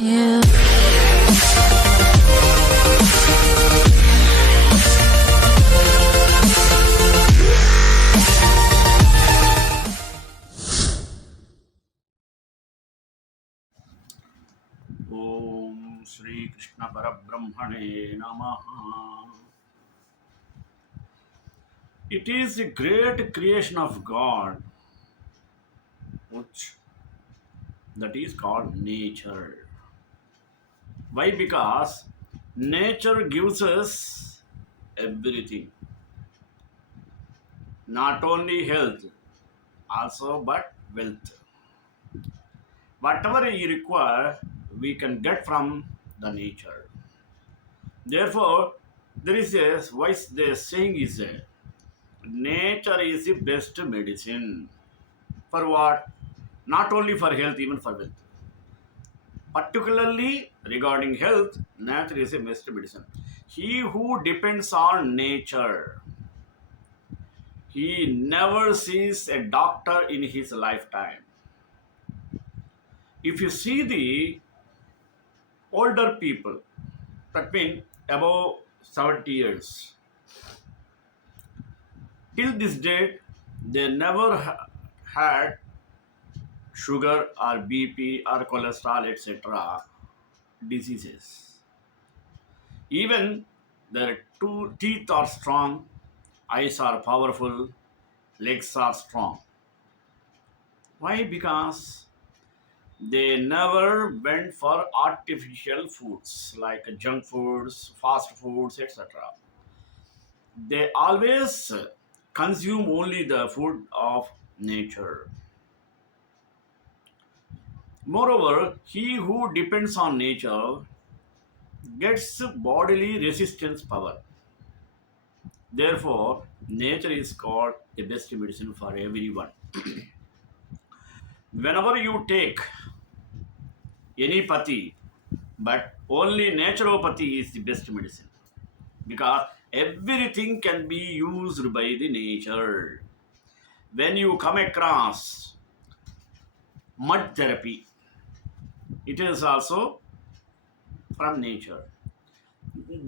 Yeah. Om Shri Krishna Parabrahmane Namaha. It is a great creation of God, which that is called nature. Why? Because nature gives us everything, not only health, also but wealth. Whatever you require, we can get from the nature. Therefore, there is a wise the saying is nature is the best medicine. For what? Not only for health, even for wealth. Particularly regarding health, nature is a best medicine. He who depends on nature, he never sees a doctor in his lifetime. If you see the older people, that means above 70 years, till this date, they never had sugar or BP or cholesterol, etc. diseases. Even their two teeth are strong, eyes are powerful, legs are strong. Why? Because they never went for artificial foods like junk foods, fast foods, etc. They always consume only the food of nature. Moreover, he who depends on nature gets bodily resistance power. Therefore, nature is called the best medicine for everyone. Whenever you take any pati, but only naturopathy is the best medicine because everything can be used by the nature. When you come across mud therapy, it is also from nature.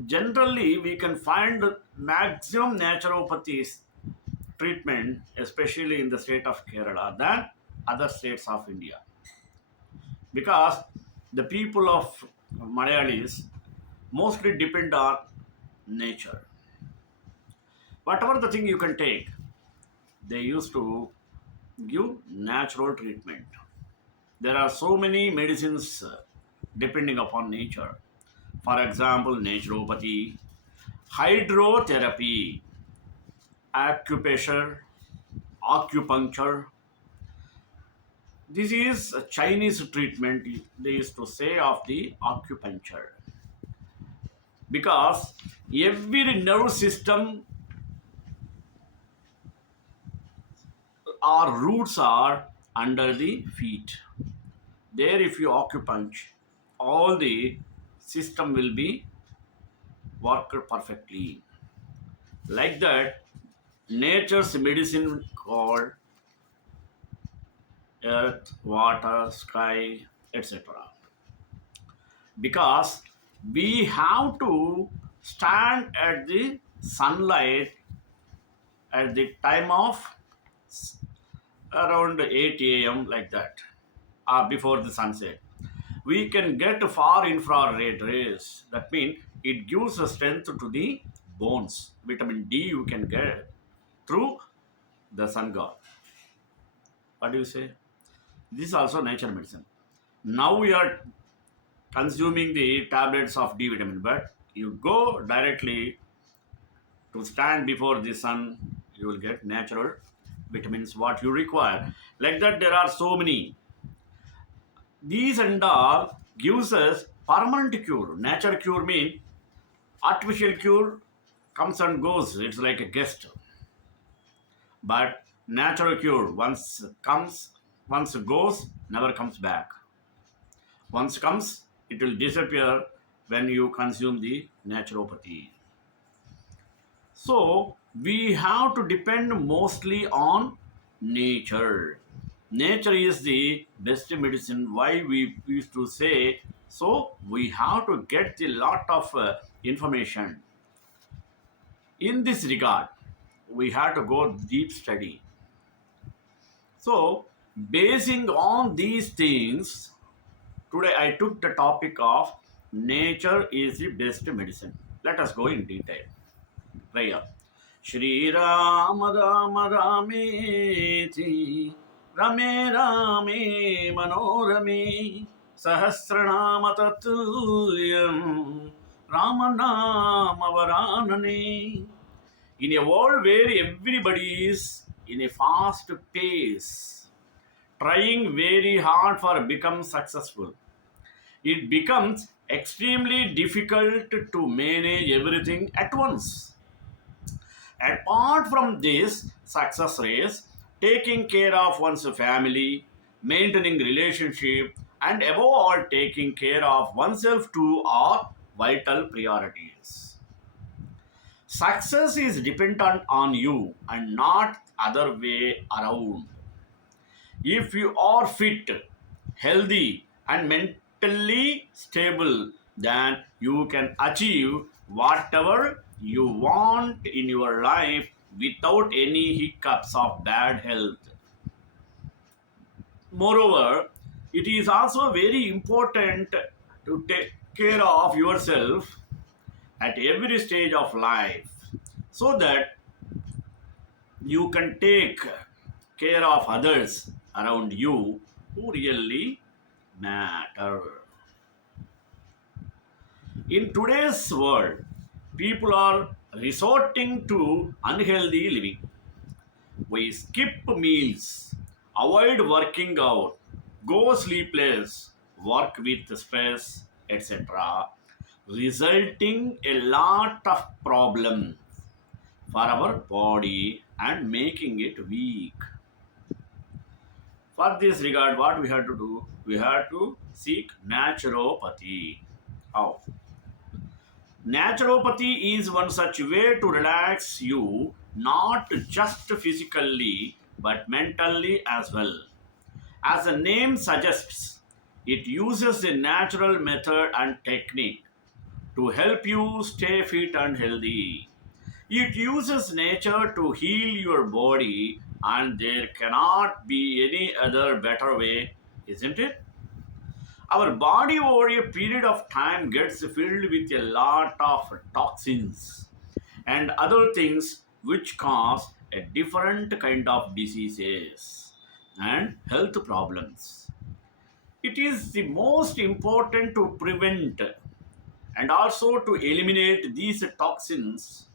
Generally, we can find maximum naturopathy treatment, especially in the state of Kerala, than other states of India. Because the people of Malayalis mostly depend on nature. Whatever the thing you can take, they used to give natural treatment. There are so many medicines depending upon nature. For example, naturopathy, hydrotherapy, acupressure, acupuncture. This is a Chinese treatment, they used to say, of the acupuncture. Because every nerve system or roots are under the feet. There, if you acupuncture, all the system will be worked perfectly. Like that, nature's medicine called earth, water, sky, etc. Because we have to stand at the sunlight at the time of around 8 a.m. like that, before the sunset. We can get far infrared rays. That means it gives a strength to the bones. Vitamin D you can get through the sun god. What do you say? This is also nature medicine. Now we are consuming the tablets of D vitamin, but you go directly to stand before the sun, you will get natural vitamins what you require. Like that, there are so many. These and all gives us permanent cure. Nature cure mean artificial cure comes and goes. It's like a guest. But natural cure once comes, once goes, never comes back. Once comes, it will disappear when you consume the naturopathy. So we have to depend mostly on nature. Nature is the best medicine. Why we used to say So we have to get a lot of information in this regard. We have to go deep study. So basing on these things, today I took the topic of nature is the best medicine. Let us go in detail. Prayer. Shri Ram Ram Rameti Rame Rame Manorame Sahasranama Tatulyam Ramanama Varanane. In a world where everybody is in a fast pace, trying very hard for become successful, it becomes extremely difficult to manage everything at once. Apart from this success race, taking care of one's family, maintaining relationship, and above all taking care of oneself too are vital priorities. Success is dependent on you and not other way around. If you are fit, healthy, and mentally stable, then you can achieve whatever you want in your life without any hiccups of bad health. Moreover, it is also very important to take care of yourself at every stage of life so that you can take care of others around you who really matter. In today's world, people are resorting to unhealthy living. We skip meals, avoid working out, go sleepless, work with stress, etc., resulting a lot of problems for our body and making it weak. For this regard, what we have to do? We have to seek naturopathy. How? Naturopathy is one such way to relax you, not just physically but mentally as well. As the name suggests, it uses a natural method and technique to help you stay fit and healthy. It uses nature to heal your body, and there cannot be any other better way, isn't it? Our body over a period of time gets filled with a lot of toxins and other things which cause a different kind of diseases and health problems. It is the most important to prevent and also to eliminate these toxins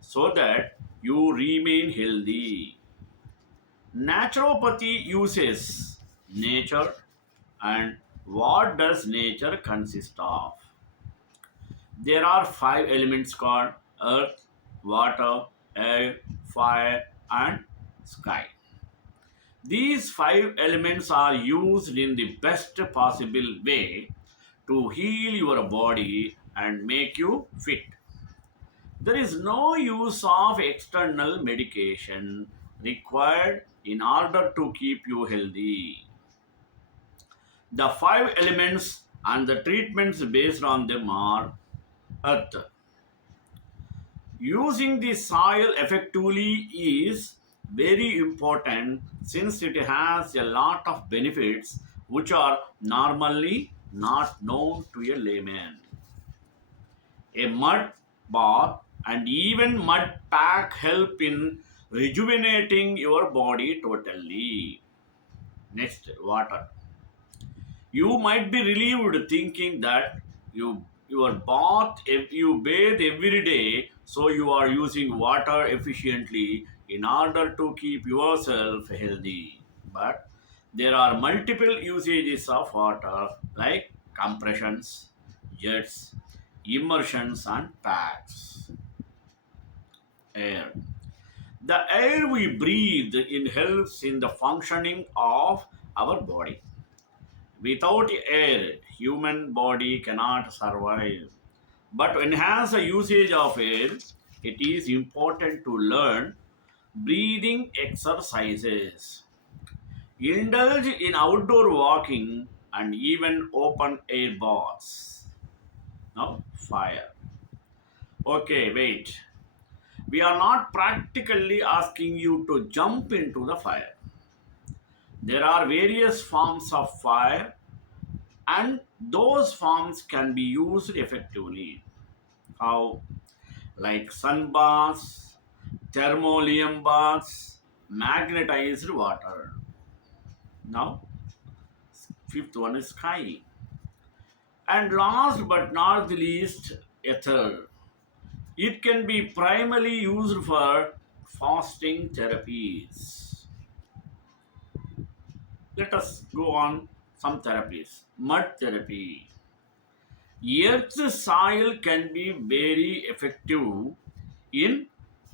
so that you remain healthy. Naturopathy uses nature, and what does nature consist of? There are five elements called earth, water, air, fire, and sky. These five elements are used in the best possible way to heal your body and make you fit. There is no use of external medication required in order to keep you healthy. The five elements and the treatments based on them are earth. Using the soil effectively is very important since it has a lot of benefits which are normally not known to a layman. A mud bath and even mud pack help in rejuvenating your body totally. Next, water. You might be relieved thinking that you bathe every day, so you are using water efficiently in order to keep yourself healthy. But there are multiple usages of water like compressions, jets, immersions, and packs. Air. The air we breathe in helps in the functioning of our body. Without air, human body cannot survive. But to enhance the usage of air, it is important to learn breathing exercises. Indulge in outdoor walking and even open air baths. Now, fire. Okay, wait. We are not practically asking you to jump into the fire. There are various forms of fire, and those forms can be used effectively. How? Like sun baths, thermolium baths, magnetized water. Now, fifth one is sky. And last but not the least, ether. It can be primarily used for fasting therapies. Let us go on some therapies. Mud therapy. Earth's soil can be very effective in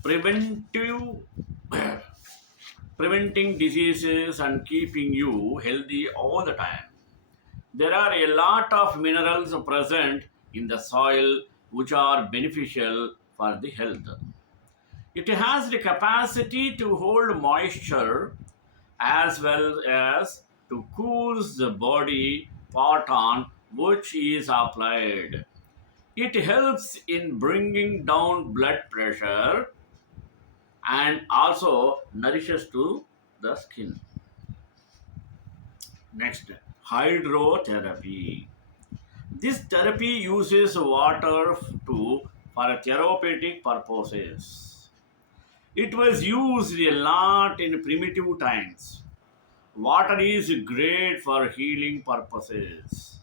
preventive preventing diseases and keeping you healthy all the time. There are a lot of minerals present in the soil which are beneficial for the health. It has the capacity to hold moisture as well as to cool the body part on which is applied. It helps in bringing down blood pressure and also nourishes to the skin. Next, hydrotherapy. This therapy uses water for therapeutic purposes. It was used a lot in primitive times. Water is great for healing purposes.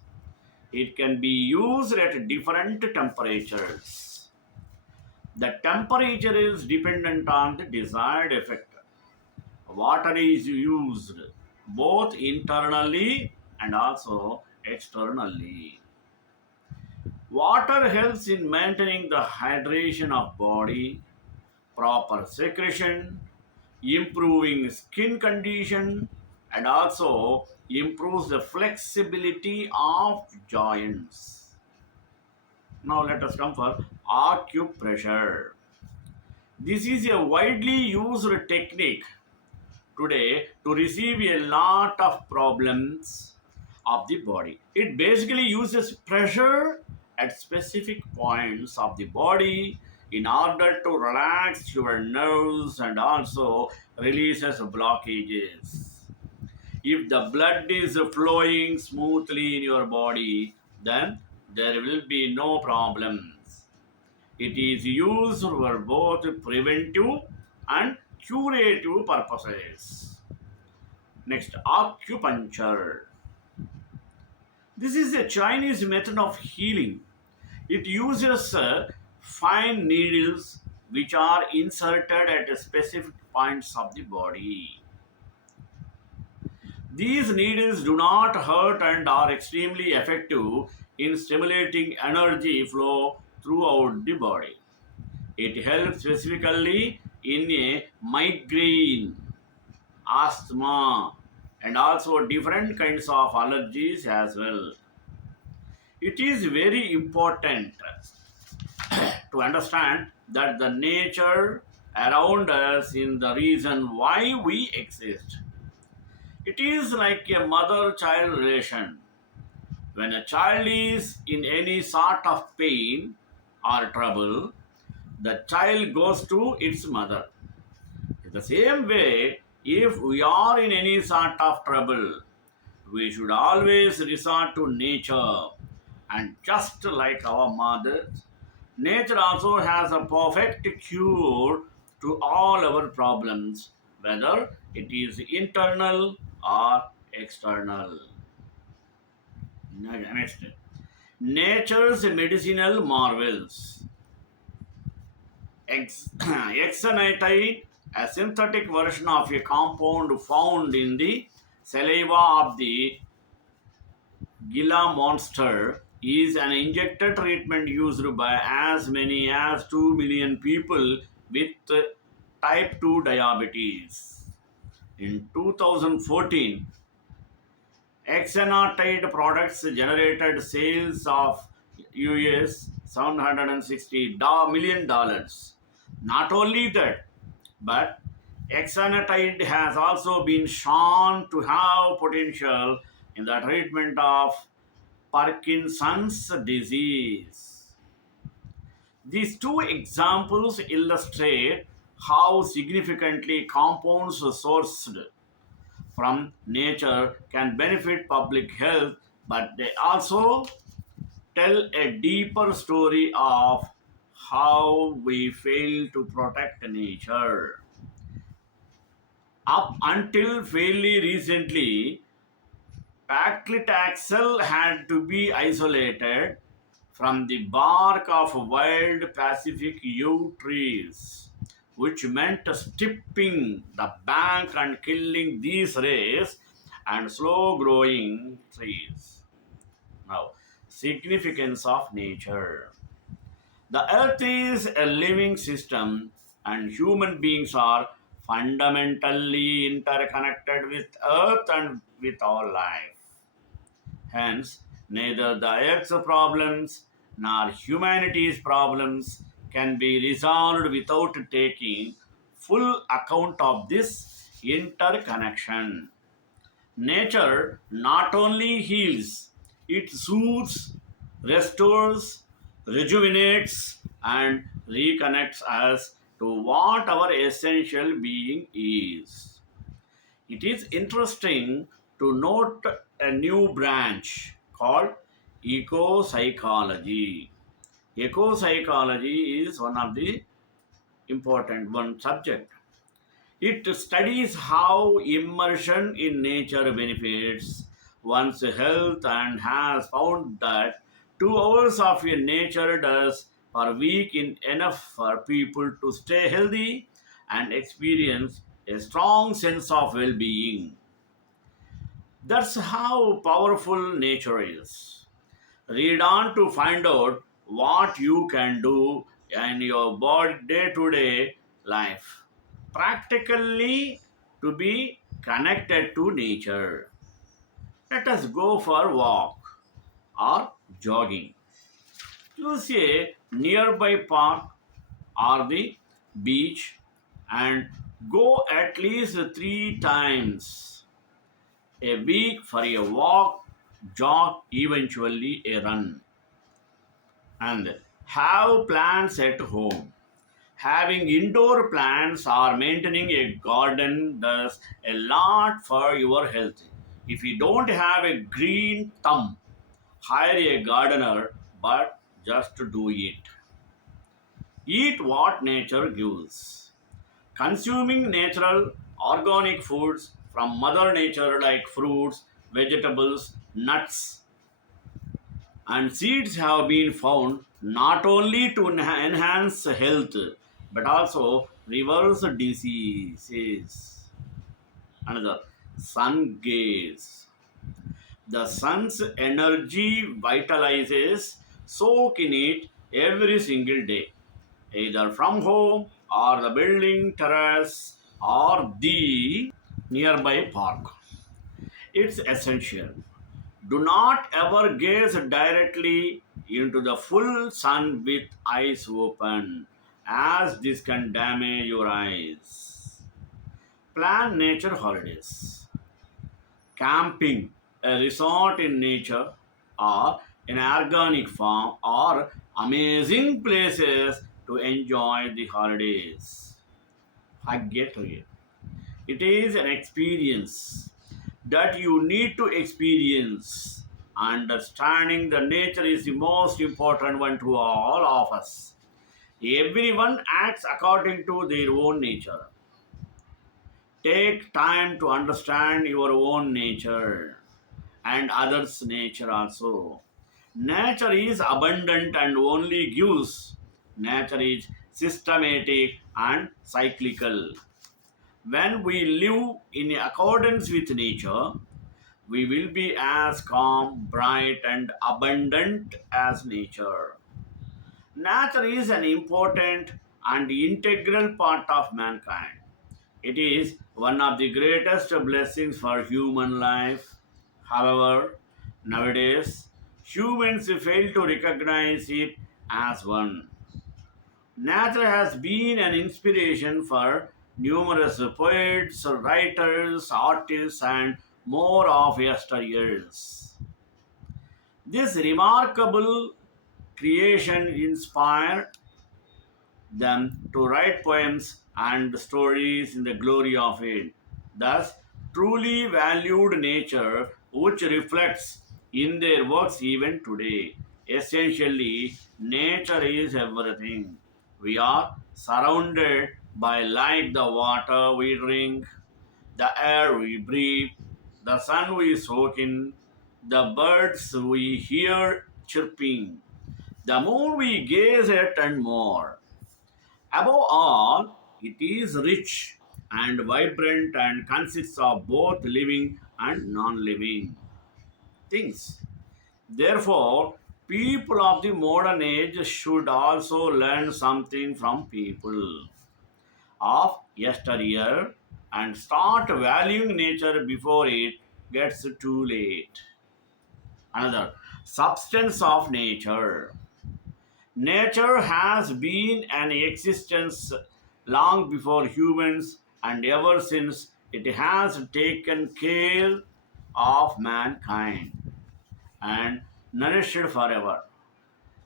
It can be used at different temperatures. The temperature is dependent on the desired effect. Water is used both internally and also externally. Water helps in maintaining the hydration of body, proper secretion, improving skin condition, and also improves the flexibility of joints. Now let us come for acupressure. This is a widely used technique today to receive a lot of problems of the body. It basically uses pressure at specific points of the body in order to relax your nerves and also releases blockages. If the blood is flowing smoothly in your body, then there will be no problems. It is used for both preventive and curative purposes. Next, acupuncture. This is a Chinese method of healing. It uses fine needles which are inserted at specific points of the body. These needles do not hurt and are extremely effective in stimulating energy flow throughout the body. It helps specifically in a migraine, asthma, and also different kinds of allergies as well. It is very important to understand that the nature around us is the reason why we exist. It is like a mother child relation. When a child is in any sort of pain or trouble, the child goes to its mother. In the same way, if we are in any sort of trouble, we should always resort to nature. And just like our mothers, nature also has a perfect cure to all our problems, whether it is internal or external. Next, nature's medicinal marvels. Xenotide, a synthetic version of a compound found in the saliva of the Gila monster, is an injected treatment used by as many as 2 million people with type 2 diabetes. In 2014, Xenotide products generated sales of US $760 million. Not only that, but Xenotide has also been shown to have potential in the treatment of Parkinson's disease. These two examples illustrate how significantly compounds sourced from nature can benefit public health, but they also tell a deeper story of how we fail to protect nature. Up until fairly recently, paclitaxel had to be isolated from the bark of wild Pacific yew trees, which meant stripping the bank and killing these rays and slow growing trees. Now, significance of nature. The earth is a living system, and human beings are fundamentally interconnected with earth and with all life. Hence, neither the earth's problems nor humanity's problems can be resolved without taking full account of this interconnection. Nature not only heals, it soothes, restores, rejuvenates, and reconnects us to what our essential being is. It is interesting to note a new branch called eco psychology. Eco psychology is one of the important one subject. It studies how immersion in nature benefits one's health and has found that 2 hours of a nature does per week in enough for people to stay healthy and experience a strong sense of well-being. That's how powerful nature is. Read on to find out what you can do in your body day-to-day life. Practically to be connected to nature. Let us go for a walk or jogging. Choose a nearby park or the beach and go at least 3 times a week for a walk, jog, eventually a run. And have plants at home. Having indoor plants or maintaining a garden does a lot for your health. If you don't have a green thumb, hire a gardener, but just do it. Eat what nature gives. Consuming natural, organic foods from Mother Nature like fruits, vegetables, nuts, and seeds have been found not only to enhance health but also reverse diseases. Another, sun gaze. The sun's energy vitalizes, soak in it every single day, either from home or the building terrace or the nearby park. It's essential. Do not ever gaze directly into the full sun with eyes open, as this can damage your eyes. Plan nature holidays. Camping, a resort in nature, or an organic farm are amazing places to enjoy the holidays. Forget it. It is an experience that you need to experience. Understanding the nature is the most important one to all of us. Everyone acts according to their own nature. Take time to understand your own nature and others' nature also. Nature is abundant and only gives. Nature is systematic and cyclical. When we live in accordance with nature, we will be as calm, bright, and abundant as nature. Nature is an important and integral part of mankind. It is one of the greatest blessings for human life. However, nowadays, humans fail to recognize it as one. Nature has been an inspiration for numerous poets, writers, artists, and more of yesteryears. This remarkable creation inspired them to write poems and stories in the glory of it. Thus, truly valued nature, which reflects in their works even today. Essentially, nature is everything. We are surrounded by like the water we drink, the air we breathe, the sun we soak in, the birds we hear chirping, the moon we gaze at, and more. Above all, it is rich and vibrant and consists of both living and non living things. Therefore, people of the modern age should also learn something from people of yesteryear and start valuing nature before it gets too late. Another substance of nature. Nature has been in existence long before humans, and ever since it has taken care of mankind and nourished forever.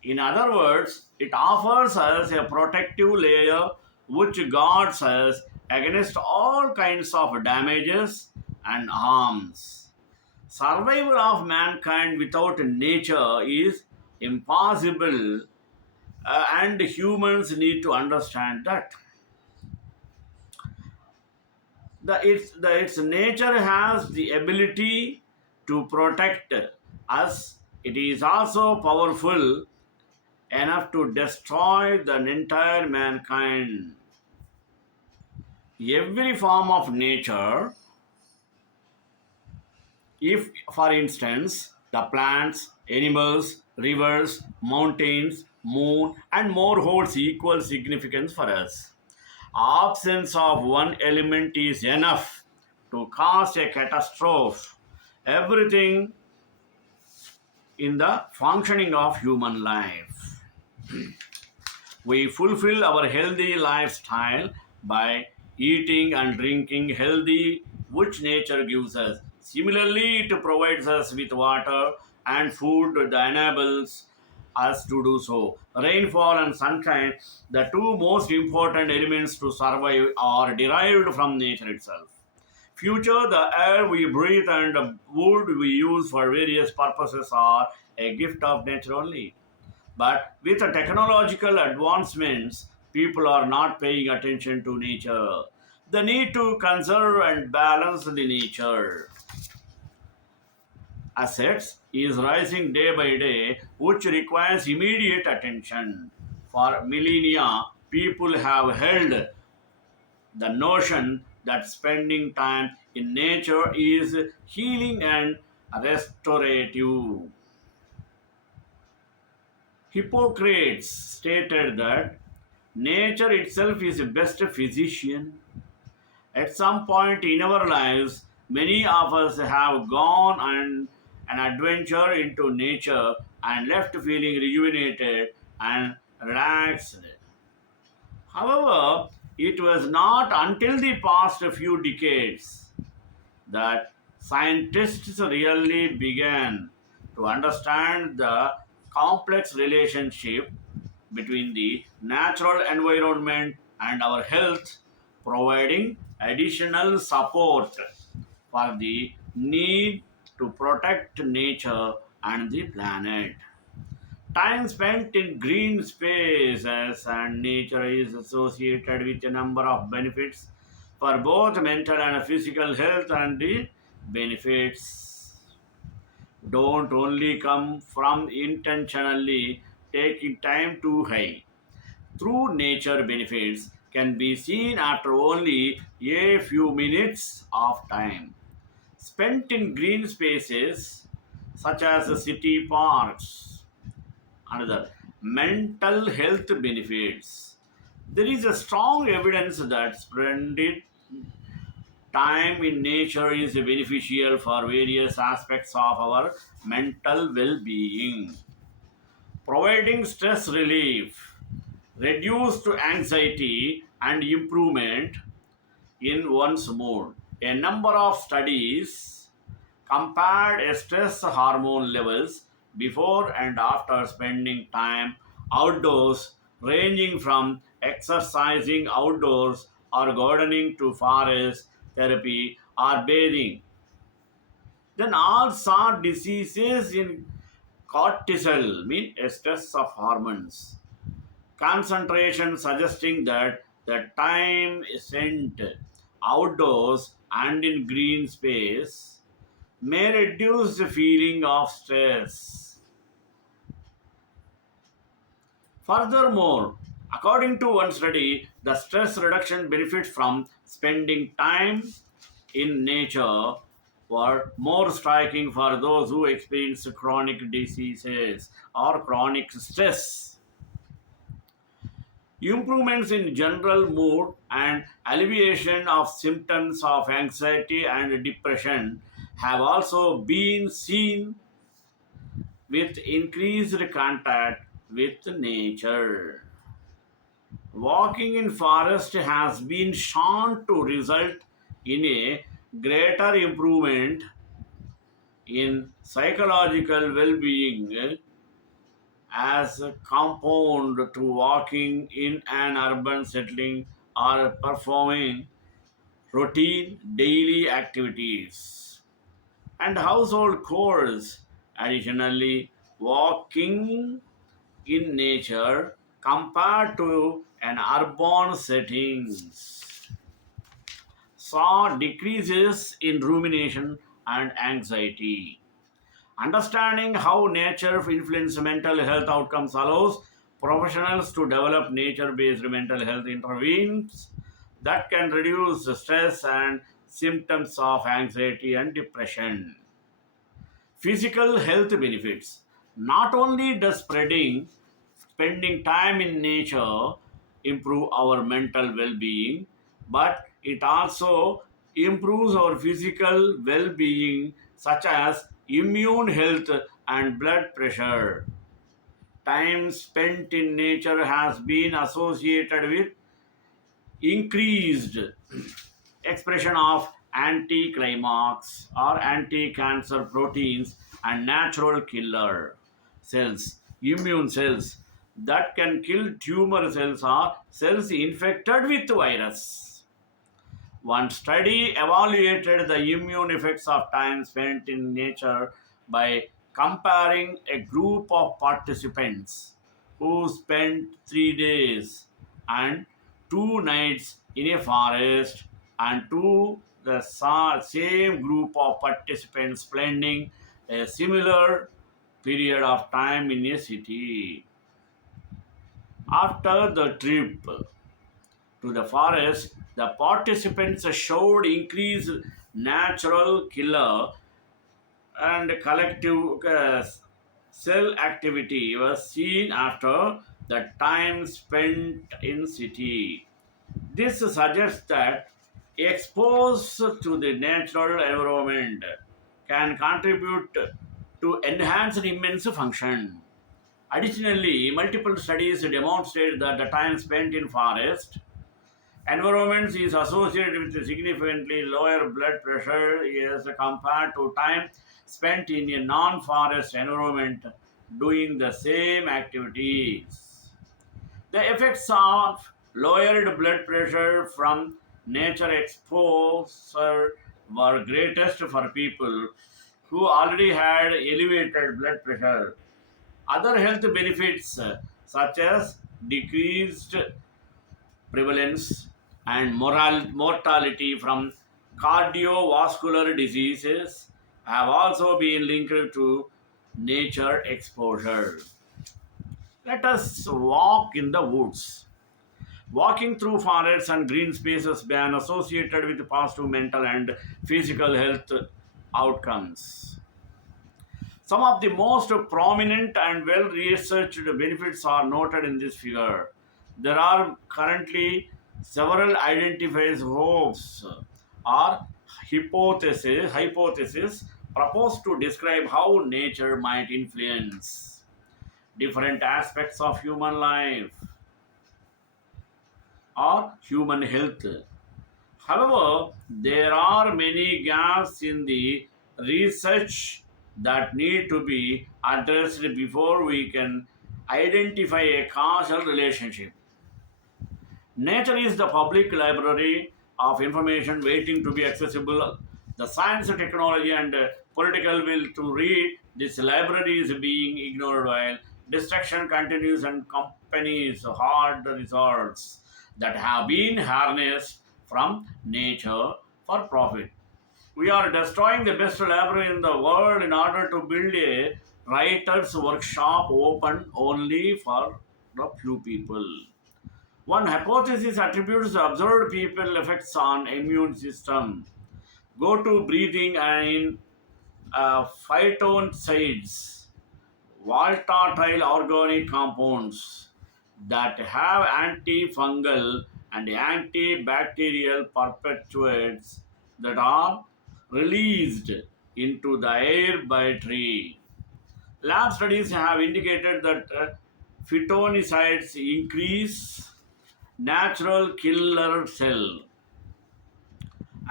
In other words, it offers us a protective layer which guards us against all kinds of damages and harms. Survival of mankind without nature is impossible, and humans need to understand that its nature has the ability to protect us. It is also powerful enough to destroy the entire mankind. Every form of nature, if for instance the plants, animals, rivers, mountains, moon, and more holds equal significance for us. Absence of one element is enough to cause a catastrophe. Everything in the functioning of human life. We fulfill our healthy lifestyle by eating and drinking healthy, which nature gives us. Similarly, it provides us with water and food that enables us to do so. Rainfall and sunshine, the two most important elements to survive, are derived from nature itself. Future, the air we breathe and the wood we use for various purposes are a gift of nature only. But with the technological advancements, people are not paying attention to nature. The need to conserve and balance the nature assets is rising day by day, which requires immediate attention. For millennia, people have held the notion that spending time in nature is healing and restorative. Hippocrates stated that nature itself is the best physician. At some point in our lives, many of us have gone on an adventure into nature and left feeling rejuvenated and relaxed. However, it was not until the past few decades that scientists really began to understand the complex relationship between the natural environment and our health, providing additional support for the need to protect nature and the planet. Time spent in green spaces and nature is associated with a number of benefits for both mental and physical health, and the benefits don't only come from intentionally taking time to high. True nature benefits can be seen after only a few minutes of time spent in green spaces such as the city parks. Another, mental health benefits. There is a strong evidence that spending time in nature is beneficial for various aspects of our mental well-being, providing stress relief, reduced anxiety, and improvement in one's mood. A number of studies compared stress hormone levels before and after spending time outdoors, ranging from exercising outdoors or gardening to forest therapy or bathing. Then all saw diseases in cortisol, mean stress of hormones concentration, suggesting that the time spent outdoors and in green space may reduce the feeling of stress. Furthermore, according to one study, the stress reduction benefits from spending time in nature were more striking for those who experience chronic diseases or chronic stress. Improvements in general mood and alleviation of symptoms of anxiety and depression have also been seen with increased contact with nature. Walking in forest has been shown to result in a greater improvement in psychological well-being as a compound to walking in an urban setting or performing routine daily activities and household chores. Additionally, walking in nature compared to an urban settings saw decreases in rumination and anxiety. Understanding how nature influences mental health outcomes allows professionals to develop nature based mental health interventions that can reduce the stress and symptoms of anxiety and depression. Physical health benefits. Not only does spending time in nature improve our mental well-being, but it also improves our physical well-being such as immune health and blood pressure. Time spent in nature has been associated with increased expression of anti-climax or anti-cancer proteins and natural killer cells, immune cells that can kill tumor cells or cells infected with virus. One study evaluated the immune effects of time spent in nature by comparing a group of participants who spent 3 days and 2 nights in a forest and to the same group of participants spending a similar period of time in a city. After the trip to the forest, the participants showed increased natural killer and collective cell activity was seen after the time spent in city. This suggests that exposure to the natural environment can contribute to enhanced immune function. Additionally, multiple studies demonstrate that the time spent in forest environments is associated with significantly lower blood pressure as compared to time spent in a non-forest environment doing the same activities. The effects of lowered blood pressure from nature exposure were greatest for people who already had elevated blood pressure. Other health benefits, such as decreased prevalence and mortality from cardiovascular diseases, have also been linked to nature exposure. Let us walk in the woods. Walking through forests and green spaces been associated with positive mental and physical health outcomes. Some of the most prominent and well researched benefits are noted in this figure. There are currently several identified hopes or hypotheses proposed to describe how nature might influence different aspects of human life or human health. However, there are many gaps in the research that need to be addressed before we can identify a causal relationship. Nature is the public library of information waiting to be accessible. The science, technology, and political will to read this library is being ignored while destruction continues and companies hoard the results that have been harnessed from nature for profit. We are destroying the best library in the world in order to build a writer's workshop open only for the few people. One hypothesis attributes the observed people effects on immune system. Go to breathing and in phytoncides, volatile organic compounds that have antifungal and antibacterial perpetuates that are released into the air by tree. Lab studies have indicated that phytonicides increase natural killer cell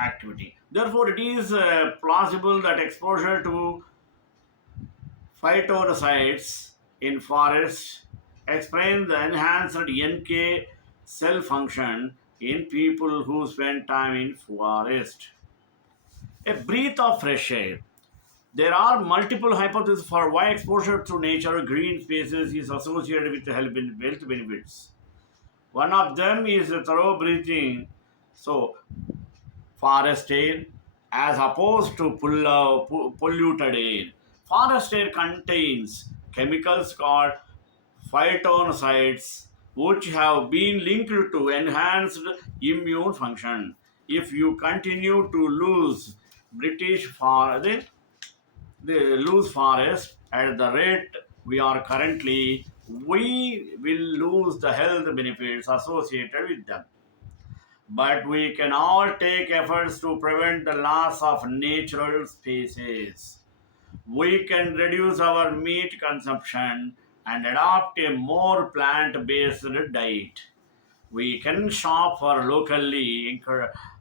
activity. Therefore, it is plausible that exposure to phytoncides in forests explains the enhanced NK cell function in people who spend time in forest. A breath of fresh air. There are multiple hypotheses for why exposure to nature, green spaces is associated with health benefits. One of them is thorough breathing. So, forest air as opposed to polluted air. Forest air contains chemicals called phytoncides which have been linked to enhanced immune function. If you continue to lose British for the lose forest at the rate we are currently, we will lose the health benefits associated with them. But we can all take efforts to prevent the loss of natural spaces. We can reduce our meat consumption and adopt a more plant based diet. We can shop for locally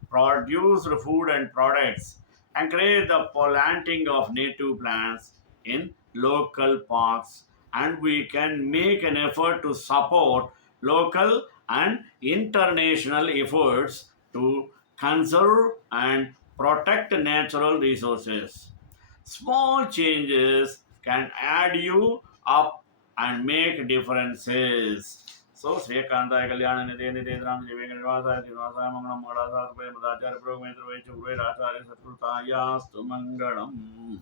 produced food and products, encourage the planting of native plants in local parks, and we can make an effort to support local and international efforts to conserve and protect natural resources. Small changes can add you up and make differences. So, Srikanthaya Kalyana Nidhi Nidhi Dhram Jivi Nivasa Srinivasa Mangalam Mangalasa Supe Madhacharya Prabhu Mitra Vechu Ve Racharya Satkritaya Stu Mangalam.